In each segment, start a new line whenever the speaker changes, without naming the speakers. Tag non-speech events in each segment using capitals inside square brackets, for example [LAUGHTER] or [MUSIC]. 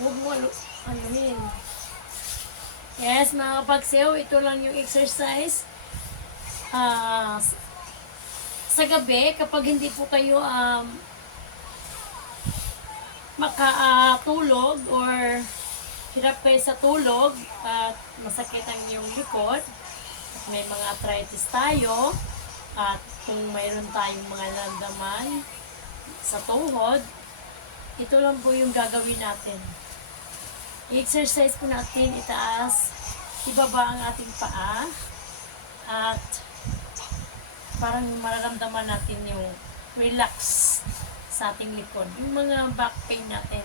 Huwag mo ano, anuhin. Yes, mga kapagsew, ito lang yung exercise. Ah, s- sa gabi, kapag hindi po kayo um, makatulog or hirap kayo sa tulog at masakit ang iyong likod, may mga arthritis tayo, at kung mayroon tayong mga landaman sa tuhod, ito lang po yung gagawin natin. I-exercise po natin, itaas, ibaba ang ating paa, at parang mararamdaman natin yung relax sa ating likod. Yung mga back pain natin.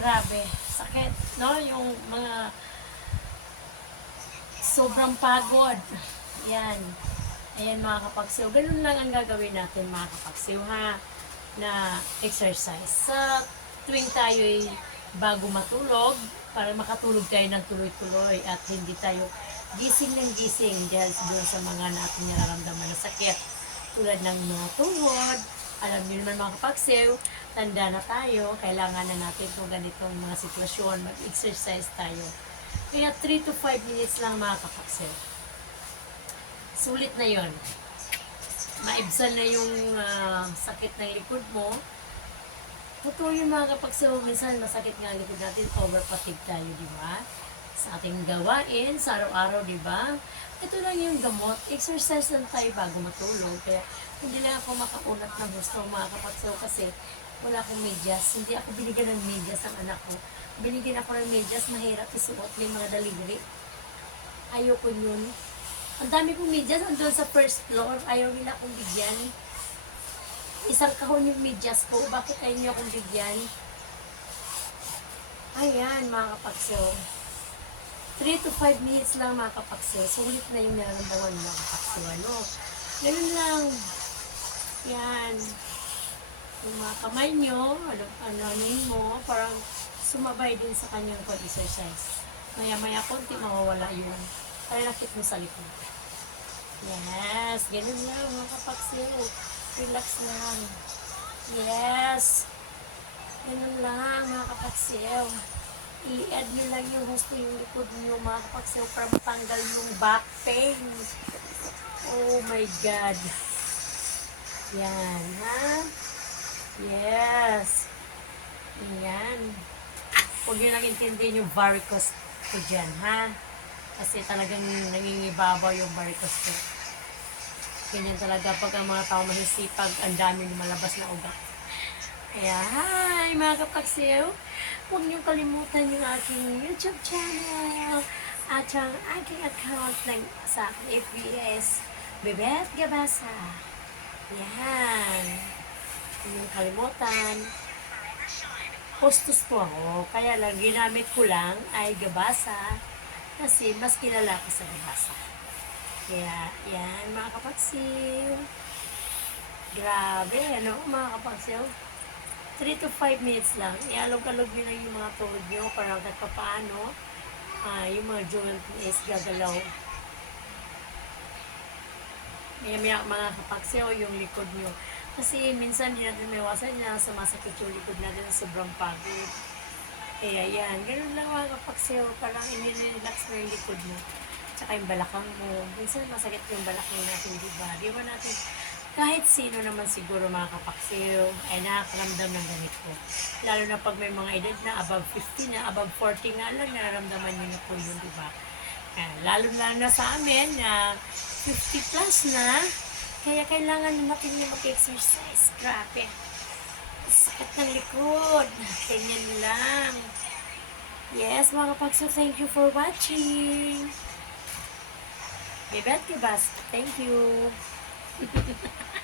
Grabe, sakit, no? Yung mga sobrang pagod. Yan. Ayan mga kapagsiw. Ganun lang ang gagawin natin mga kapagsiw ha na exercise. Sa tuwing tayo ay bago matulog, para makatulog tayo ng tuloy-tuloy at hindi tayo gising ng gising dahil doon sa mga natin nararamdaman na sakit. Tulad ng mga tuhod, alam niyo naman mga kapagsiw, tanda na tayo, kailangan na natin kung ganitong mga sitwasyon, mag-exercise tayo. Kaya 3 to 5 minutes lang mga kapagsiw. Sulit na yon maibsan na yung ah, sakit ng likod mo. Totoo yung mga kapag sa minsan masakit nga likod natin, overfatigue tayo, di ba? Sa ating gawain, sa araw-araw, di ba? Ito lang yung gamot. Exercise lang tayo bago matulog. Kaya hindi lang ako makaunat ng gusto mga kapagsaw kasi wala akong medyas. Hindi ako binigyan ng medyas ang anak ko. Binigyan ako ng medyas, mahirap isuot may mga delivery. Ayoko yun. Ang dami kong medyas, andun sa first floor, ayaw nila akong bigyan. Isang kahon yung medyas ko, bakit ayaw niyo akong bigyan? Ayan, mga kapagso. 3 to 5 minutes lang mga kapagso. Sulit na yung nararamdaman mga kapagso. Ano? Ganun lang. Yan. Yung mga kamay nyo, ano, ano mo, parang sumabay din sa kanyang pag-exercise. Maya-maya konti mawawala yun. Parilakit mo sa likod. Yes, ganun lang mga kapagsiw. Relax lang. Yes. Ganun lang mga kapagsiw. I-add nyo lang yung gusto yung likod nyo mga kapagsiw para matanggal yung back pain. Oh my God. Yan, ha? Yes. Yan. Huwag nyo lang intindihin yung varicose ko dyan, ha? Kasi talagang nangingibabaw yung varicose ko. Ganyan talaga pag ang mga tao masisipag, ang dami lumalabas na ugat. Kaya, hi mga kapagsiw! Huwag niyong kalimutan yung aking YouTube channel at ang aking account ng, sa FBS, Bebet Gabasa. Yan. Huwag niyong kalimutan. Hostos po ako, kaya lang ginamit ko lang ay Gabasa kasi mas kilala ko sa Gabasa. Kaya, yan mga kapagsiw. Grabe, ano mga kapagsiw? 3 to 5 minutes lang. Ialog-alog nyo lang yung mga tuhod nyo para kahit paano ah, yung mga joint is gagalaw. Maya-maya mga kapagsiw, yung likod nyo. Kasi minsan hindi natin may iwasan na sumasakit yung likod natin na sobrang pagod. Kaya yan, ganun lang mga kapagsiw, parang inirelax mo yung likod mo. Tsaka yung balakang mo. Minsan masakit yung balakang natin, di ba? Di ba natin, kahit sino naman siguro mga kapaksiw ay nakakaramdam ng ganito. Lalo na pag may mga edad na above 50 na, above 40 nga lang, nararamdaman nyo na po yun, di ba? Lalo na na sa amin na 50 plus na, kaya kailangan natin yung mag-exercise. Grabe. Sakit ng likod. Ganyan lang. Yes, mga kapagso, thank you for watching. Bebet Kibas, thank you. [LAUGHS]